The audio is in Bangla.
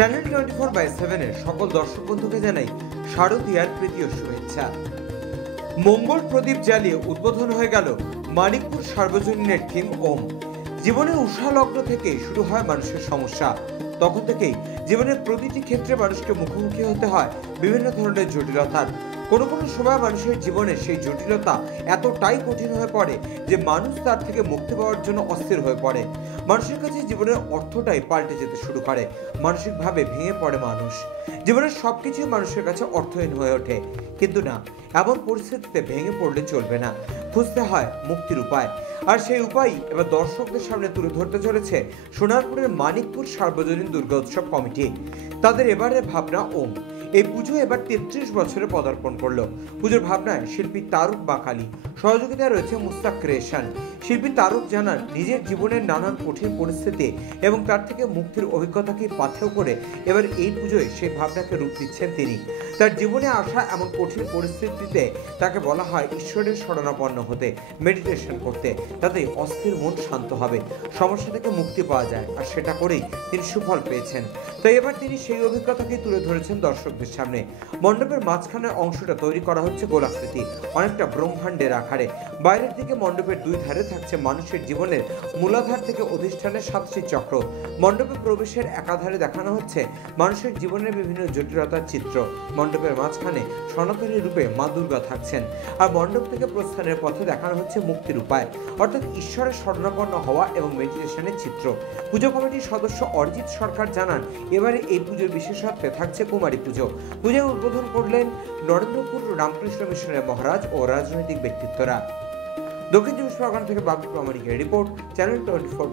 চ্যানেল 24/7 এর সকল দর্শক বন্ধুকে জানাই শারদীয়ার প্রীতি ও শুভেচ্ছা। মঙ্গল প্রদীপ জ্বালিয়ে উদ্বোধন হয়ে গেল মানিকপুর সার্বজনীনের থিম ওম। জীবনের উষালগ্ন থেকে শুরু হয় মানুষের সমস্যা। তখন থেকেই জীবনের প্রতিটি ক্ষেত্রে মানুষকে মুখোমুখি হতে হয় বিভিন্ন ধরনের জটিলতার। কোনো কোনো সময় মানুষের জীবনে সেই জটিলতা এতটাই কঠিন হয়ে পড়ে যে মানুষ তার থেকে মুক্তি পাওয়ার জন্য অস্থির হয়ে পড়ে। মানুষের কাছে জীবনের অর্থটাই পাল্টে যেতে শুরু করে। মানসিকভাবে ভেঙে পড়ে মানুষ। জীবনের সবকিছুই মানুষের কাছে অর্থহীন হয়ে ওঠে। কিন্তু না, এমন পরিস্থিতিতে ভেঙে পড়লে চলবে না, খুঁজতে হয় মুক্তির উপায়। আর সেই উপায় এবার দর্শকদের সামনে তুলে ধরতে চলেছে সোনারপুরের মানিকপুর সার্বজনীন দুর্গা উৎসব কমিটি। তাদের এবারের ভাবনা ওম। এই পুজো এবার 33 বছরে পদার্পণ করলো। পুজোর ভাবনায় শিল্পী তারক বাকালি, সহযোগিতায় রয়েছে মুস্তাক ক্রিয়েশন। শিল্পী তারক জানান, নিজের জীবনের নানান কঠিন পরিস্থিতি এবং তার থেকে মুক্তির অভিজ্ঞতাকে পাথেয় করে এবার এই পুজোয় সেই ভাবনাকে রূপ দিচ্ছেন তিনি। তার জীবনে আসা এমন কঠিন পরিস্থিতিতে তাকে বলা হয় ঈশ্বরের শরণাপন্ন হতে, মেডিটেশন করতে, তাতে অস্থির মন শান্ত হবে, সমস্যা থেকে মুক্তি পাওয়া যায়। আর সেটা করেই তিনি সুফল পেয়েছেন। তাই এবার তিনি সেই অভিজ্ঞতাকে তুলে ধরেছেন দর্শকদের সামনে। মণ্ডপের মাঝখানের অংশটা তৈরি করা হচ্ছে গোলাকৃতি, অনেকটা ব্রহ্মাণ্ডের আকারে। বাইরের দিকে মণ্ডপের দুই ধারে থাকছে মানুষের জীবনের মূলাধার থেকে অধিষ্ঠানের 7টি চক্র। মণ্ডপে প্রবেশের একাধারে দেখানো হচ্ছে মানুষের জীবনের বিভিন্ন জটিলতার চিত্র। মণ্ডপের মাঝখানে সনাতনী রূপে মা দুর্গা থাকছেন। আর মণ্ডপ থেকে প্রস্থানের পথে দেখানো হচ্ছে মুক্তির উপায়, অর্থাৎ ঈশ্বরের শরণাপন্ন হওয়া এবং মেডিটেশনের চিত্র। পুজো কমিটির সদস্য অরিজিৎ সরকার জানান, এবারে এই পুজোর বিশেষত্বে থাকছে কুমারী পুজো। পুজোর উদ্বোধন করলেন নরেন্দ্রপুর রামকৃষ্ণ মিশনের মহারাজ ও রাজনৈতিক ব্যক্তিত্বরা। দক্ষিণ চব্বিশ পরগনা থেকে বাবু প্রামাণিকের রিপোর্ট, চ্যানেল 24।